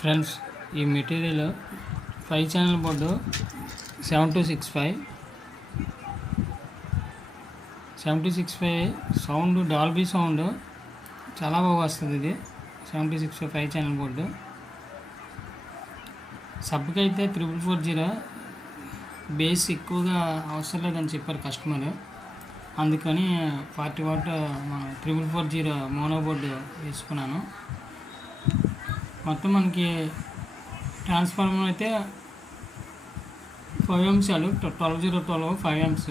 ఫ్రెండ్స్, ఈ మెటీరియల్ 5 channel board 7265 sound Dolby sound చాలా బాగా వస్తుంది. ఇది 7265 5 ఛానల్ బోర్డు. సబ్కి అయితే 4440 బేస్ ఎక్కువగా అవసరం లేదని చెప్పారు కస్టమర్. అందుకని 40 వాట్ 4440 మోనో బోర్డు వేసుకున్నాను. మొత్తం మనకి ట్రాన్స్ఫార్మర్ అయితే 5 అంశాలు 12012 5 amps.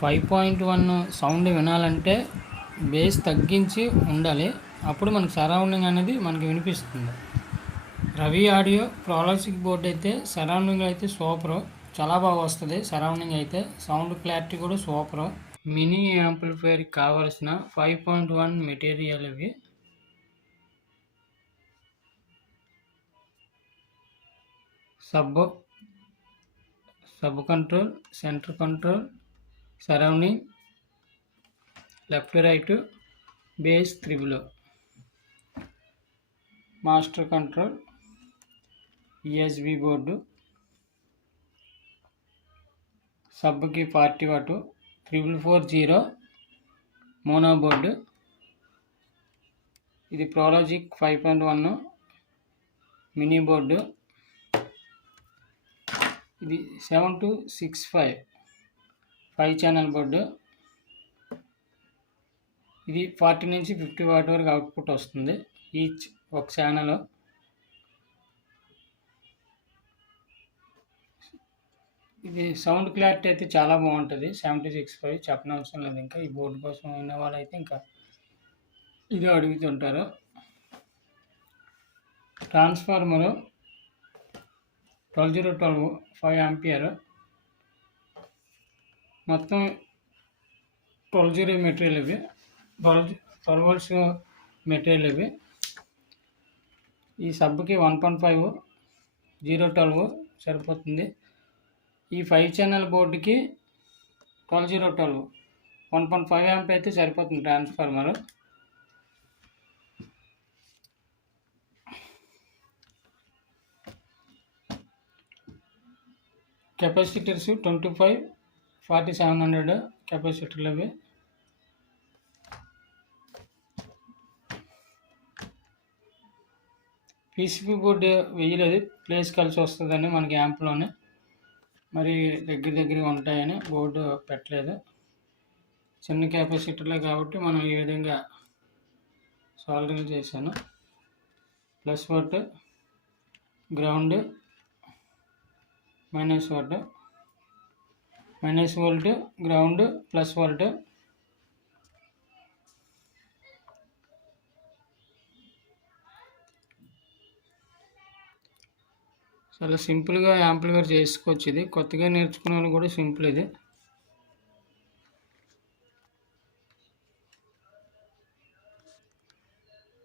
5.1 సౌండ్ వినాలంటే బేస్ తగ్గించి ఉండాలి, అప్పుడు మనకి సరౌండింగ్ అనేది మనకి వినిపిస్తుంది. రవి ఆడియో ప్రోలాజిక్ బోర్డు అయితే సరౌండింగ్ అయితే సూపర్, చాలా బాగా వస్తుంది. సరౌండింగ్ అయితే సౌండ్ క్లారిటీ కూడా సూపర్. మినీ యాంప్లిఫైర్కి కావాల్సిన 5.1 మెటీరియల్ ఇవి. Sub control, centre control, surrounding, left right, bass treble, master control, ESB board, సబ్కి 40 వాట్ 4440 మోనో బోర్డు. ఇది ప్రోలాజిక్ 5.1 మినీ బోర్డు. ఇది 7265 5 ఛానల్ బోర్డు. ఇది 40 నుంచి 50 వాట్ వరకు అవుట్పుట్ వస్తుంది ఈచ్ ఒక ఛానల్. ఇది సౌండ్ క్లారిటీ అయితే చాలా బాగుంటుంది. 7265 చెప్పనవసరం లేదు. ఇంకా ఈ బోర్డు కోసం ఉన్న వాళ్ళు అయితే ఇంకా ఇది అడుగుతుంటారు. ట్రాన్స్ఫార్మరు 12012 5 ఆంపియర్. మొత్తం 12 మెటీరియల్ ఇవి, 12 volts మెటీరియల్ ఇవి. ఈ సబ్కి 1.5 012 సరిపోతుంది. ఈ 5 ఛానల్ బోర్డుకి 12012 1.5 amp అయితే సరిపోతుంది ట్రాన్స్ఫార్మర్. కెపాసిటర్స్ 25 4700 కెపాసిటర్లు అవి. పీసీబీ బోర్డు వేయలేదు, ప్లేస్ కలిసి వస్తుందని మనకి యాంప్లోనే మరి దగ్గర ఉంటాయని బోర్డు పెట్టలేదు. చిన్న కెపాసిటర్లే కాబట్టి మనం ఈ విధంగా సాల్డరింగ్ చేశాను. Plus what, ground, minus what, minus volt, ground, plus volt. చాలా సింపుల్గా యాంప్లిఫైర్ చేసుకోవచ్చు. ఇది కొత్తగా నేర్చుకునే వాళ్ళు కూడా సింపుల్ ఇది.